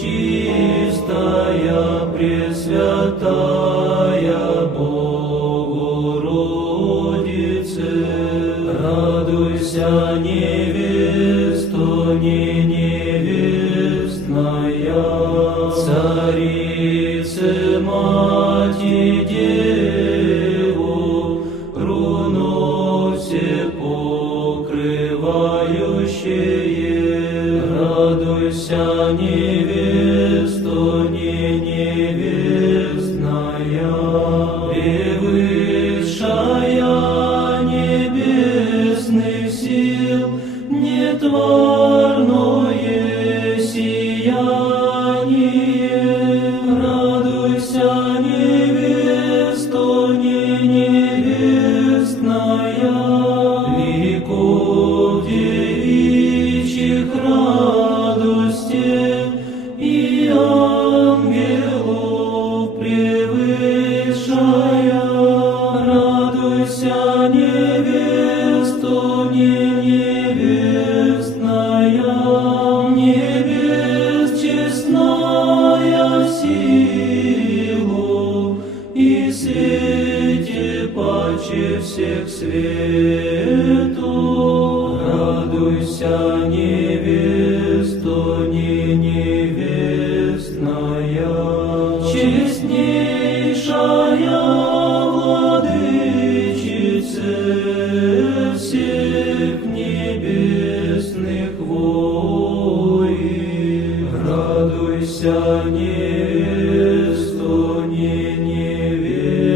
Пречистая, Пресвятая Богородице, радуйся, невесто, не невестная, Царице, Мати, Деву, руносе покрывающее, радуйся, невесто, не невестная, превысшая небесных сил, нетварное сияние, радуйся, невесто, не невестная, ликов девичьих радости и ангелов превышая, радуйся, невесто, не невестная, небес честная силу и свете паче всех свету, радуйся, невесто, не невестная, честнейшая владычице всех небесных войн, радуйся, невесто, не невестная,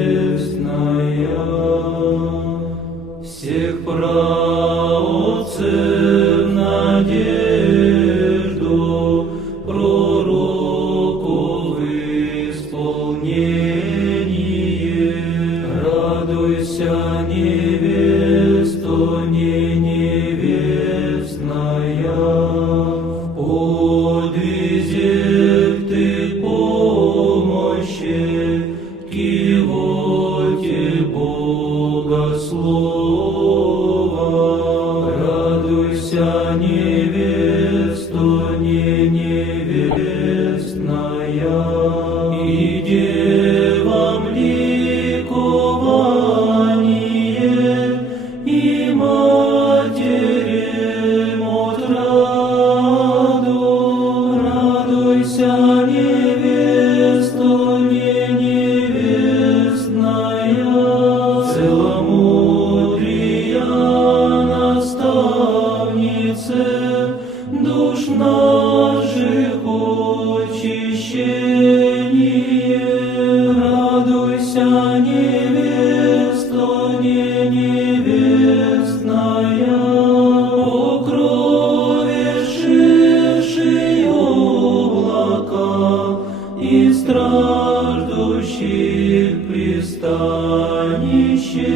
всех праотцев надежду, пророков исполнение, радуйся, невесто, не невестная, в подвизях ты помощи, кивоте Богослова, радуйся, невесто, не невестная, и девам ликование, и матерям отраду, радуйся, невесто, не невестная, целомудрия наставнице, душ наших очищение, радуйся, невесто, не невестная, покровившие облака и страждущих пристанище,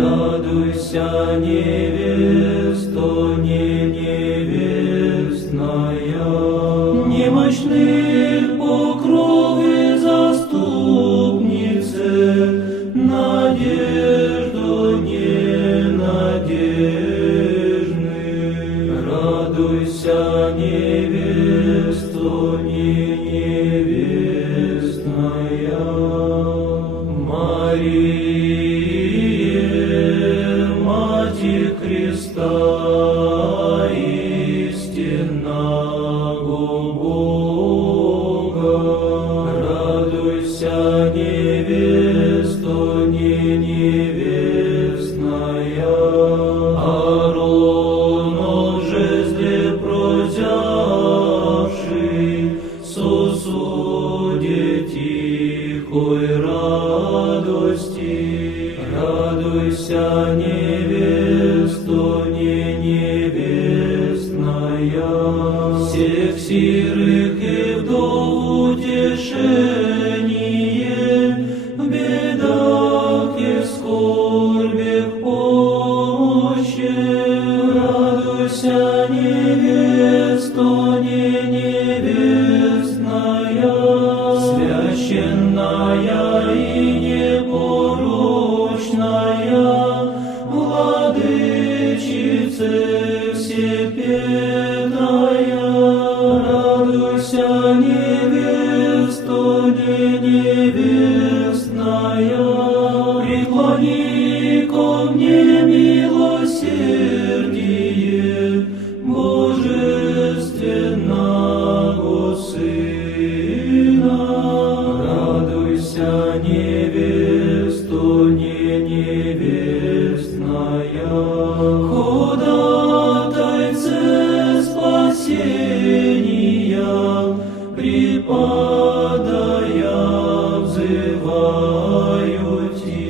радуйся, невесто, не невестная, немощных покровы заступнице, надежду ненадежных, радуйся, невесто, не невестная, Мария, Матерь Христа, истинного Бога, радуйся, невесто, не невестная, Ааронов жезле прозявший, сосуде тихой радости, радуйся, невесто, не невестная, всех сирых и вдов утешение, в бедах и скорбях помощи, радуйся, невесто, не невестная, священная и непорочная, владычице всепетая, радуйся, Радуйся, невеста, не невестная, преклони ко мне милосердие Божественного Сына. Радуйся, невеста, не невестная, ходатайце спасения, преподая взываю ти.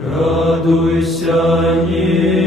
Радуйся, невеста,